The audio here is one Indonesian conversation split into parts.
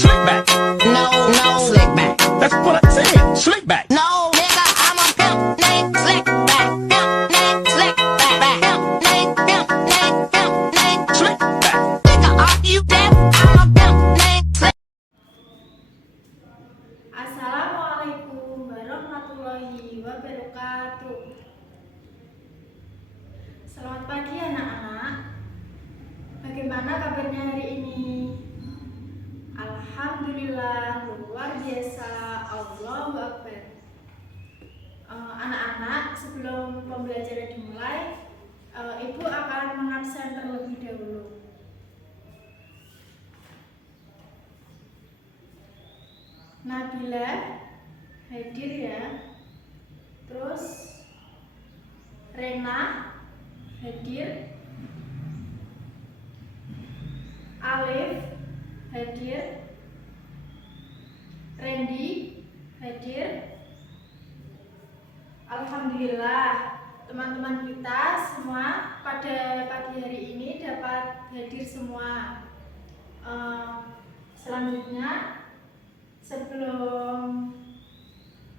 Slick back. No, no, slick back. That's what I said. Slick back. No, nigga, I'm a pimp named Slick back. Pimp named Slick back. Pimp named, pimp named, pimp named Slick back. Nigga, are you deaf? I'm a pimp named Slick. Assalamualaikum warahmatullahi wabarakatuh. Selamat pagi anak-anak. Bagaimana kabarnya hari ini? Alhamdulillah, luar biasa, Allahu Akbar. Anak-anak, sebelum pembelajaran dimulai, Ibu akan mengabsen terlebih dahulu. Nabila hadir ya. Terus Rena hadir. Alif hadir. Randy hadir. Alhamdulillah, teman-teman kita semua pada pagi hari ini dapat hadir semua. Selanjutnya, sebelum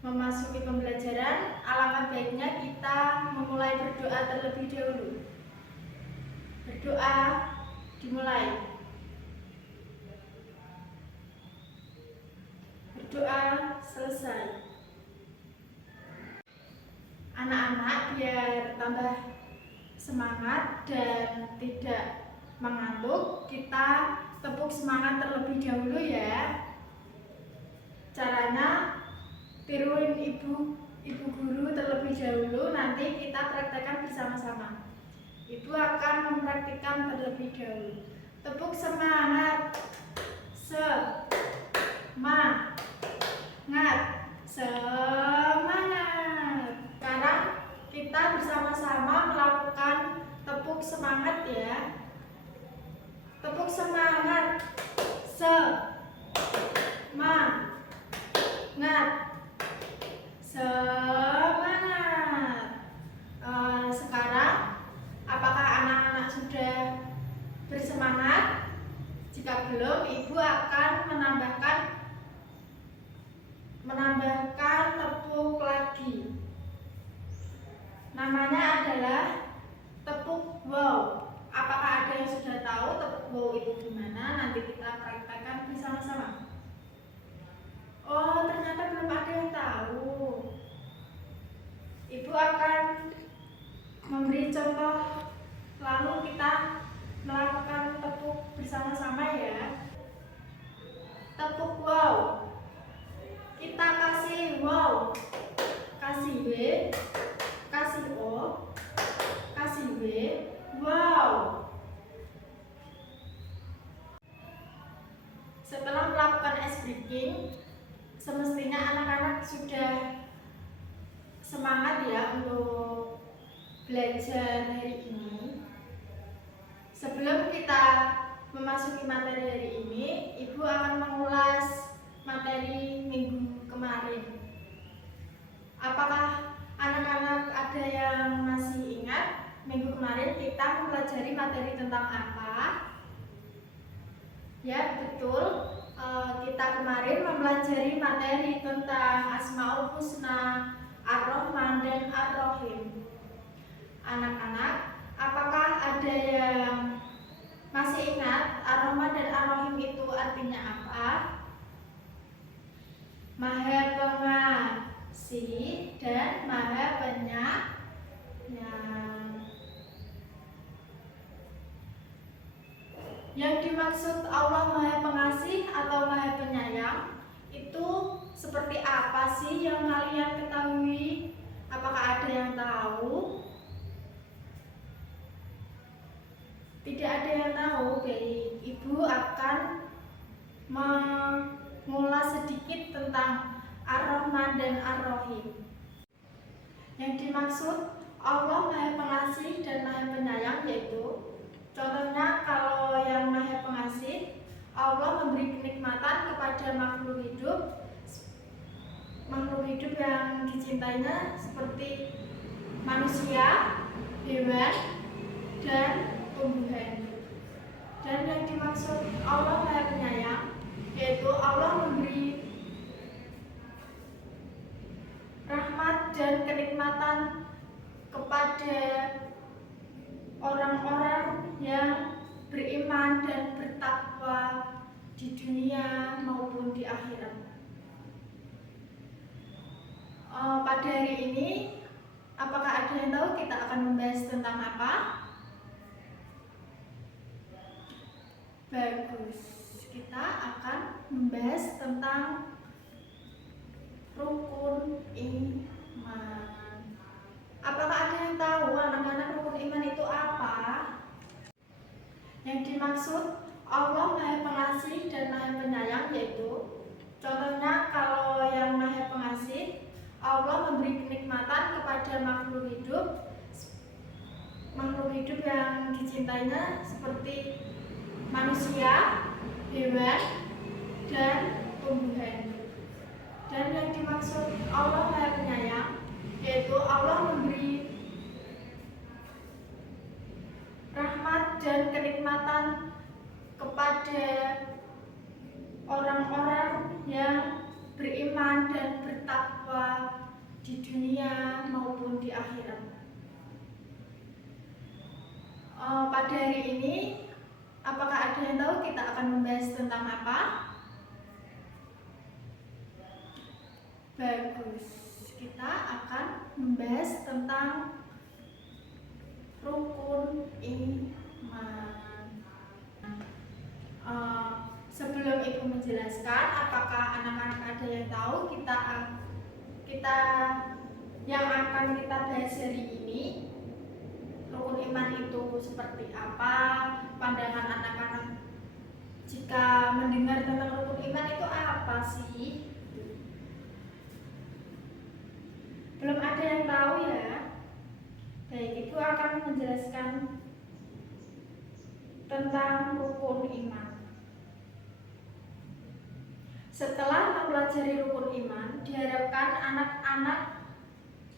memasuki pembelajaran, alangkah baiknya kita memulai berdoa terlebih dahulu. Berdoa dimulai. Berdoa selesai. Anak-anak biar tambah semangat dan tidak mengantuk, kita tepuk semangat terlebih dahulu ya. Caranya tiruin ibu guru terlebih dahulu, nanti kita praktekkan bersama-sama. Ibu akan mempraktikkan terlebih dahulu. Tepuk semangat. Semangat. Semangat. Sekarang kita bersama-sama melakukan tepuk semangat ya. Tepuk semangat. Semangat. Sekarang apakah anak-anak sudah bersemangat? Jika belum, Ibu akan menambahkan tepuk lagi. Namanya adalah tepuk wow. Apakah ada yang sudah tahu tepuk wow itu gimana? Nanti kita praktekkan bersama-sama. Oh, ternyata belum ada yang tahu. Ibu akan memberi contoh, lalu kita melakukan tepuk bersama-sama ya. Tepuk wow. Kita kasih wow, kasih W, kasih O, kasih W, wow. Setelah melakukan ice breaking, semestinya anak-anak sudah semangat ya untuk belajar hari ini. Sebelum kita memasuki materi hari ini, Ibu akan mengulas materi minggu kemarin. Apakah anak-anak ada yang masih ingat minggu kemarin kita mempelajari materi tentang apa? Ya, betul. Kita kemarin mempelajari materi tentang Asmaul Husna, Ar-Rahman dan Ar-Rahim. Anak-anak, apakah ada yang masih ingat Ar-Rahman dan Ar-Rahim itu artinya apa? Maha Pengasih dan Maha Penyayang. Yang dimaksud Allah Maha Pengasih atau Maha Penyayang itu seperti apa sih yang kalian ketahui? Apakah ada yang tahu? Tidak ada yang tahu. Baik, Ibu akan mengulas sedikit tentang Ar-Rahman dan Ar-Rahim. Yang dimaksud Allah Maha Pengasih dan Maha Penyayang yaitu, contohnya kalau yang Maha Pengasih, Allah memberi kenikmatan kepada makhluk hidup yang dicintainya seperti manusia, hewan, dan tumbuhan. Dan yang dimaksud Allah Maha Penyayang yaitu kenikmatan kepada orang-orang yang beriman dan bertakwa di dunia maupun di akhirat. Pada hari ini, apakah ada yang tahu kita akan membahas tentang apa? Bagus, kita akan membahas tentang rukun iman. Apakah ada yang tahu anak-anak rukun iman itu apa? Yang dimaksud Allah Maha Pengasih dan Maha Penyayang, yaitu contohnya kalau yang Maha Pengasih, Allah memberi kenikmatan kepada makhluk hidup yang dicintainya seperti manusia, hewan, dan tumbuhan. Dan yang dimaksud Allah Maha Penyayang, yaitu Allah memberi rahmat dan kenikmatan kepada orang-orang yang beriman dan bertakwa di dunia maupun di akhirat. Pada hari ini, apakah ada yang tahu kita akan membahas tentang apa? Bagus, kita akan membahas tentang rukun iman. Sebelum Ibu menjelaskan, apakah anak-anak ada yang tahu kita yang akan kita bahas hari ini, rukun iman itu seperti apa? Pandangan anak-anak jika mendengar tentang rukun iman itu apa sih? Belum ada yang tahu ya? Baik, Ibu akan menjelaskan tentang rukun iman. Setelah mempelajari rukun iman, diharapkan anak-anak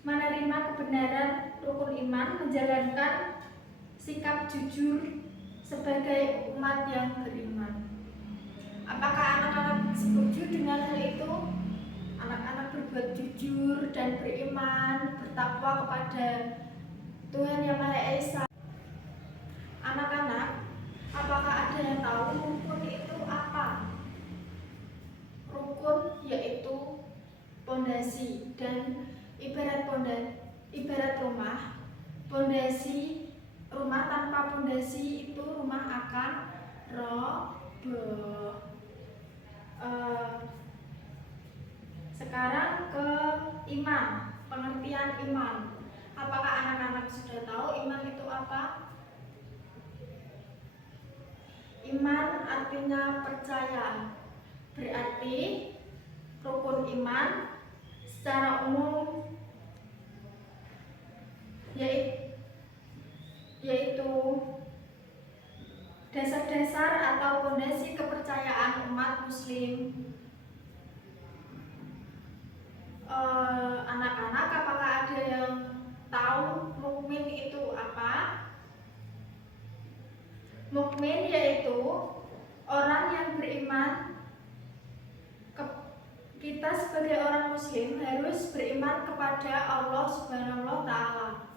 menerima kebenaran rukun iman, menjalankan sikap jujur sebagai umat yang beriman. Apakah anak-anak setuju dengan hal itu? Anak-anak berbuat jujur dan beriman, bertakwa kepada Tuhan Yang Maha Esa. Anak-anak, apakah ada yang tahu rukun itu apa? Rukun yaitu pondasi, dan ibarat rumah. Pondasi rumah tanpa pondasi itu rumah akan roboh. Sekarang ke iman, pengertian iman. Apakah anak-anak sudah tahu iman itu apa? Iman artinya percaya. Berarti rukun iman secara umum yaitu dasar-dasar atau fondasi kepercayaan umat muslim. Anak-anak, apakah ada yang tahu mukmin itu apa? Mukmin yaitu orang yang beriman. Kita sebagai orang muslim harus beriman kepada Allah Subhanahu wa Ta'ala.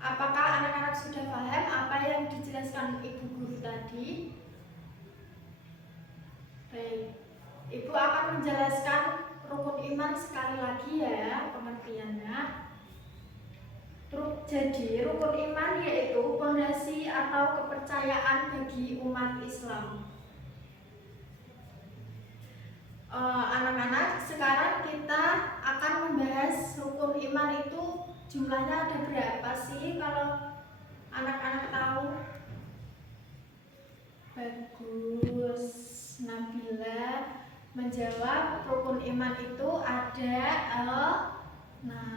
Apakah anak-anak sudah paham apa yang dijelaskan Ibu Guru tadi? Baik, Ibu akan menjelaskan rukun iman sekali lagi ya pengertiannya. Jadi rukun iman yaitu fondasi atau kepercayaan bagi umat Islam. Anak-anak, sekarang kita akan membahas rukun iman itu jumlahnya ada berapa sih kalau anak-anak tahu? Bagus, Nabila menjawab rukun iman itu ada 6.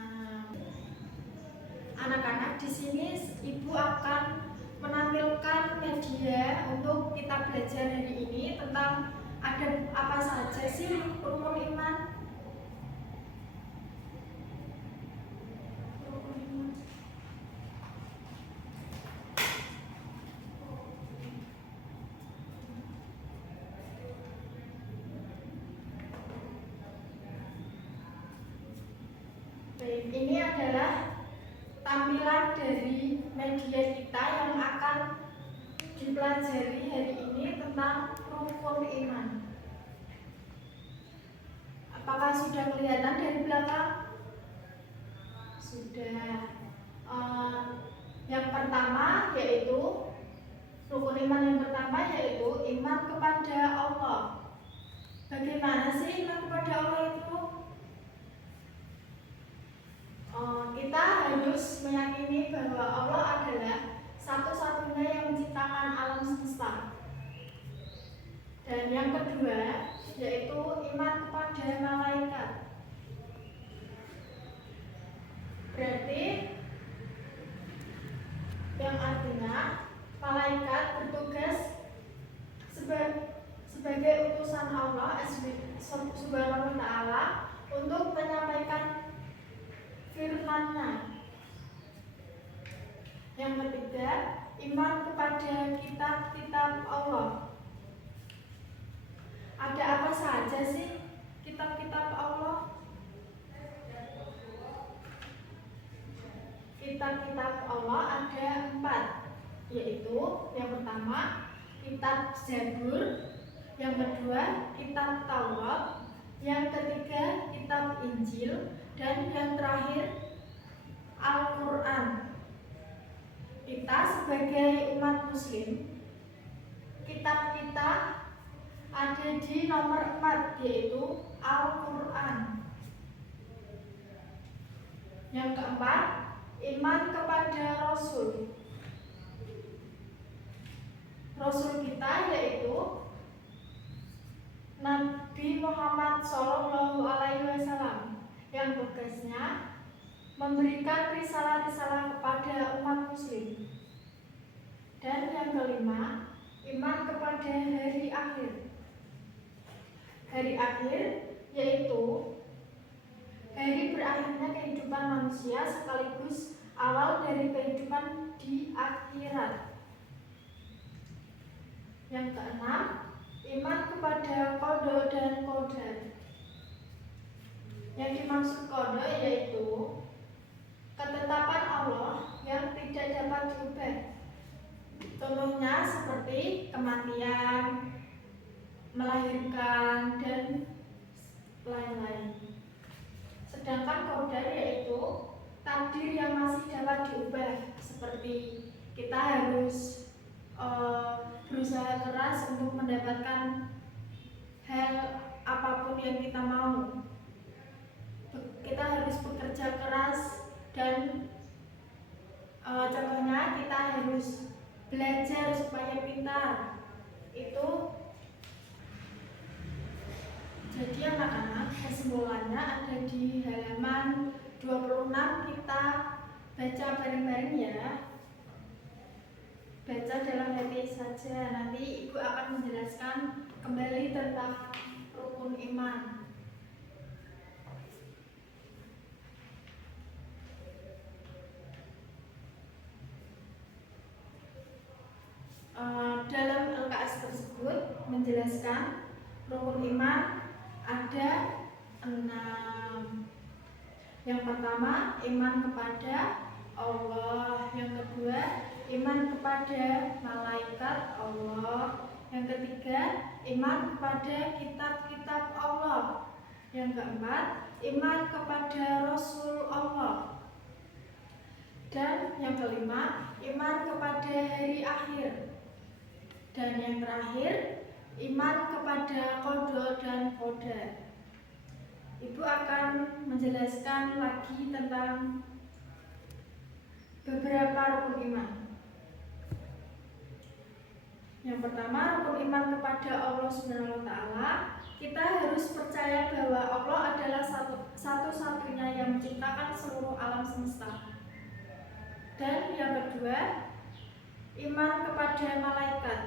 Anak-anak, di sini Ibu akan menampilkan media untuk kita belajar hari ini tentang ada apa saja sih rukun iman. adalah tampilan dari media kita yang akan dipelajari hari ini tentang rukun iman. Apakah sudah kelihatan dari belakang? Sudah. Yang pertama yaitu rukun iman yang pertama yaitu iman kepada Allah. Bagaimana sih iman kepada Allah itu? Kita harus meyakini bahwa Allah adalah satu-satunya yang menciptakan alam semesta. Dan yang kedua yaitu iman kepada malaikat. Berarti yang artinya malaikat bertugas sebagai utusan Allah Subhanahu wa ta'ala untuk menyampaikan firman-Nya. Yang ketiga, iman kepada kitab-kitab Allah. Ada apa saja sih kitab-kitab Allah? Kitab-kitab Allah ada 4, yaitu yang pertama kitab Zabur, yang kedua kitab Taurat, yang ketiga kitab Injil, dan yang terakhir Al-Quran. Kita sebagai umat muslim, kitab kita ada di nomor 4, yaitu Al-Quran. Yang keempat, iman kepada Rasul. Rasul kita yaitu Nabi Muhammad SAW yang tugasnya memberikan risalah-risalah kepada umat muslim. Dan yang kelima, iman kepada hari akhir. Hari akhir yaitu hari berakhirnya kehidupan manusia sekaligus awal dari kehidupan di akhirat. Yang keenam, iman kepada qada dan qadar. Yang dimaksud qada yaitu ketetapan Allah yang tidak dapat diubah. Contohnya seperti kematian, melahirkan, dan lain-lain. Sedangkan qadar yaitu takdir yang masih dapat diubah, seperti kita harus berusaha keras untuk mendapatkan hal apapun yang kita mau. Kita harus bekerja keras dan contohnya kita harus belajar supaya pintar. Itu jadi anak-anak, kesimpulannya ada di halaman 26. Kita baca bareng-bareng ya. Baca dalam hati saja, nanti ibu akan menjelaskan kembali tentang rukun iman. Dalam LKS tersebut menjelaskan rukun iman ada 6. Yang pertama, iman kepada Allah. Yang kedua, iman kepada malaikat Allah. Yang ketiga, iman kepada kitab-kitab Allah. Yang keempat, iman kepada Rasul Allah. Dan yang kelima, iman kepada hari akhir. Dan yang terakhir, iman kepada qada dan qadar. Ibu akan menjelaskan lagi tentang beberapa rukun iman. Yang pertama, rukun iman kepada Allah Subhanahu wa ta'ala. Kita harus percaya bahwa Allah adalah satu-satunya yang menciptakan seluruh alam semesta. Dan yang kedua, iman kepada malaikat.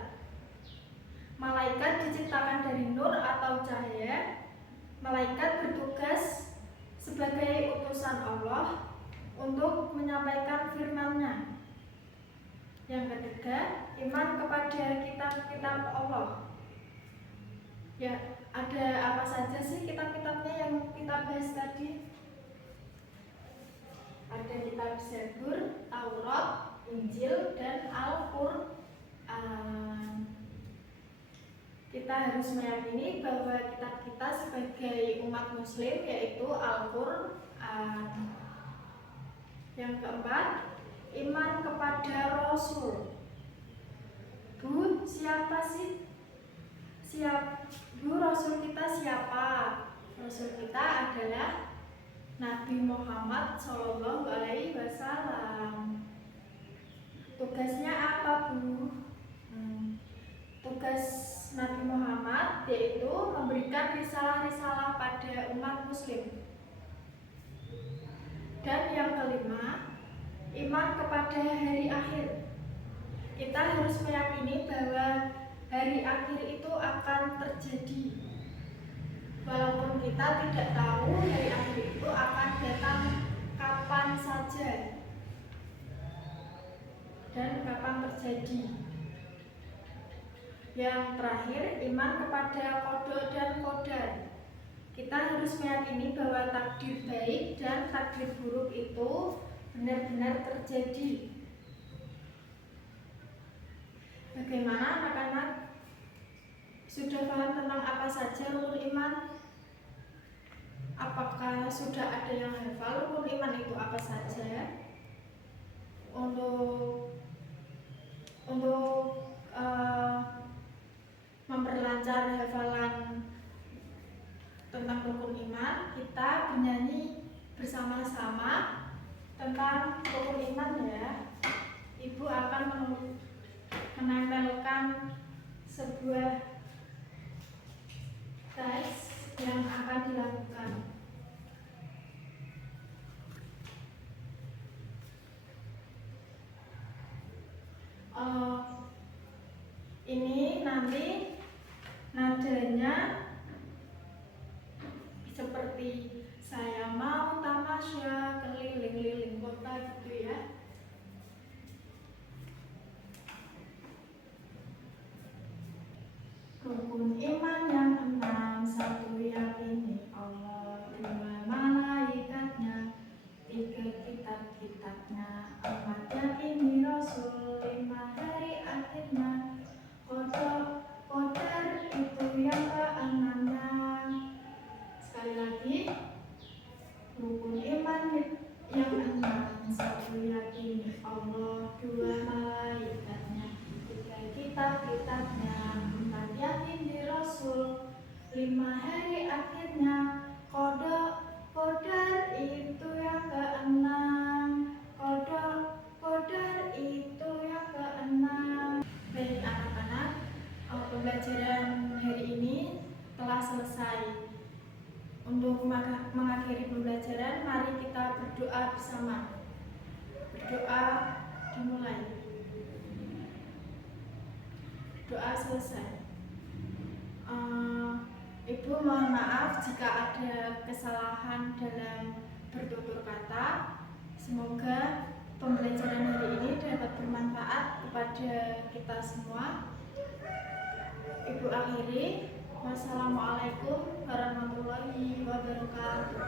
Malaikat diciptakan dari nur atau cahaya. Malaikat bertugas sebagai utusan Allah untuk menyampaikan firman-Nya. Yang ketiga, iman kepada kitab-kitab Allah. Ya, ada apa saja sih kitab-kitabnya yang kita bahas tadi? Ada kitab Zabur, Taurat, Injil, dan Al-Quran. Kita harus meyakini bahwa kitab kita sebagai umat muslim yaitu Al-Quran. Yang keempat, iman kepada Rasul. Bu, siapa sih? Bu, Rasul kita siapa? Rasul kita adalah Nabi Muhammad SAW. Tugasnya apa, Bu? Tugas Nabi Muhammad yaitu memberikan risalah-risalah pada umat muslim. Dan yang kelima, iman kepada hari akhir. Kita harus meyakini bahwa hari akhir itu akan terjadi. Walaupun kita tidak tahu hari akhir itu akan datang kapan saja dan kapan terjadi. Yang terakhir, iman kepada qada dan qadar. Kita harus meyakini bahwa takdir baik dan takdir buruk itu benar-benar terjadi. Bagaimana anak-anak? Sudah paham tentang apa saja rukun iman? Apakah sudah ada yang hafal rukun iman itu apa saja? Untuk memperlancar hafalan tentang rukun iman, kita bernyanyi bersama-sama tentang rukun iman ya. Ibu akan menempelkan sebuah teks yang akan dilakukan. Ini nanti nadanya seperti saya mau tamasya keliling-liling kota gitu ya. Rukun iman yang enam, satu yakini Allah, dua malaikatnya, tiga kitab-kitabnya, empat yakini Rasul, lima hari akhirnya, qadar itu yang keenamnya. Sekali lagi, rukun iman yang enam, satu yakini Allah, dua malaikatnya, tiga kitab-kitabnya, empat yakini Rasul, lima hari akhirnya, qadar itu yang keenam, qadar itu yang keenam. Baik anak-anak, pembelajaran hari ini telah selesai. Untuk mengakhiri pembelajaran, mari kita berdoa bersama. Berdoa dimulai. Doa selesai. Ibu mohon maaf jika ada kesalahan dalam bertutur kata. Semoga pembelajaran hari ini dapat bermanfaat kepada kita semua. Ibu akhiri. Wassalamualaikum warahmatullahi wabarakatuh.